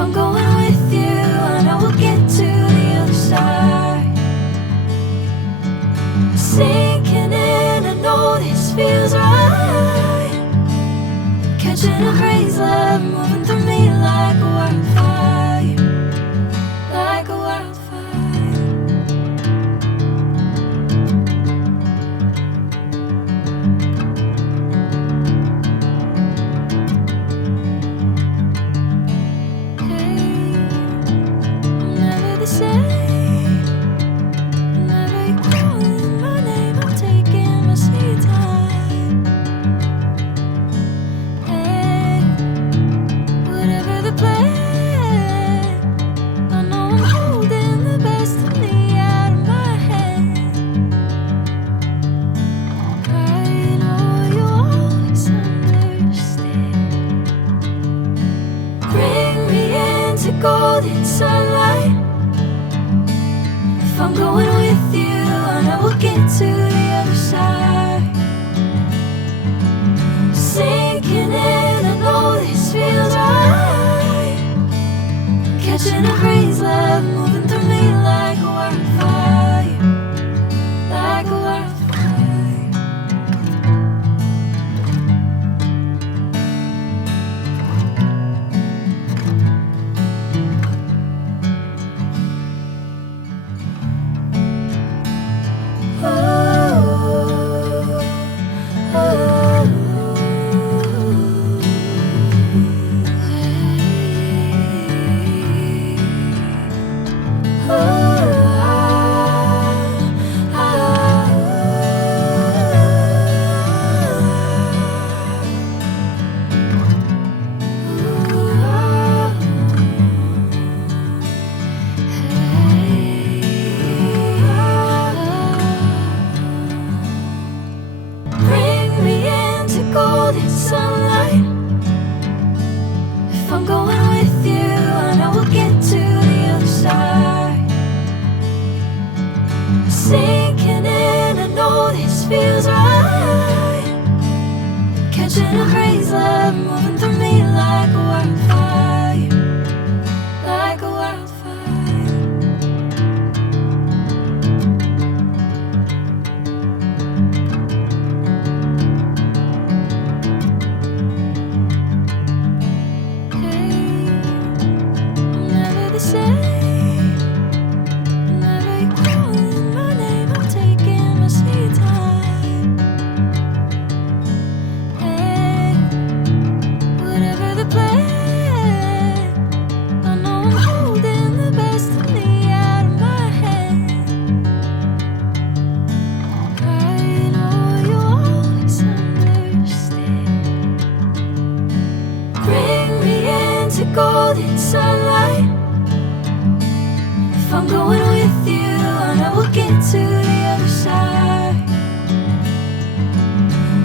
I'm going with you, I know we'll get to the other side. Sinking in, I know this feels right. Catching a crazy love, moving through me like a wildfire, like a wildfire. Golden sunlight. If I'm going with you, I know we'll get to the other side. Sinking in, I know this feels right. Catching a crazy love, moving through me like a wildfire, like a wildfire. Sinking in, I know this feels right. Catching a crazy love, moving through me like a wildfire, like a wildfire. Hey, I'm never the same. Golden sunlight. If I'm going with you, I know we'll get to the other side.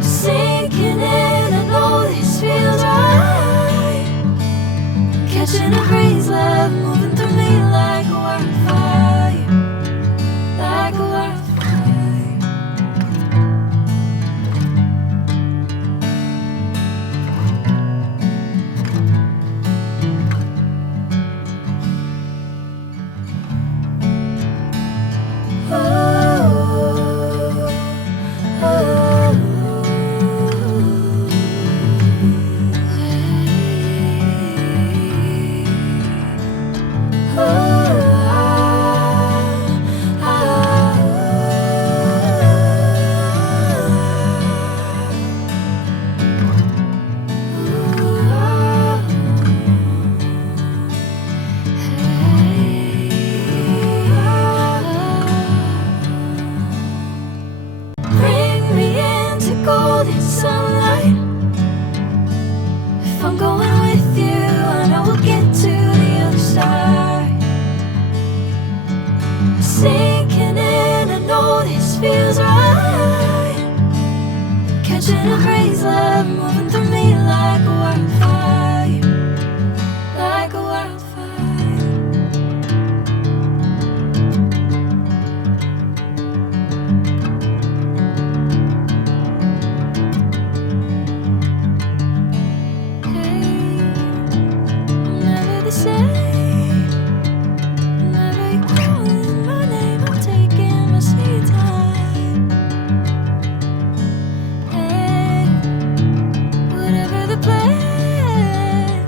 Sinking in, I know this feels right. Catching a crazy love, moving through me like a wildfire, like a wildfire. say. Whenever you're calling my name, I'm taking my sweet time. Hey, whatever the plan,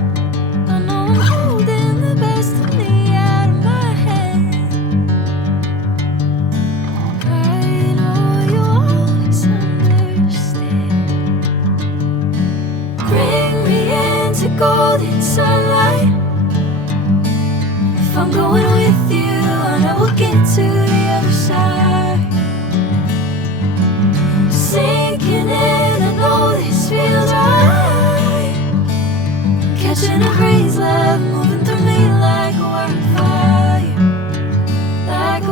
I know I'm holding the best of me out of my hand. I know you always understand. Bring me into golden sunlight. If I'm going with you, I know we'll get to the other side. Sinking in, I know this feels right. Catching a breeze, love moving through me like a wildfire, like a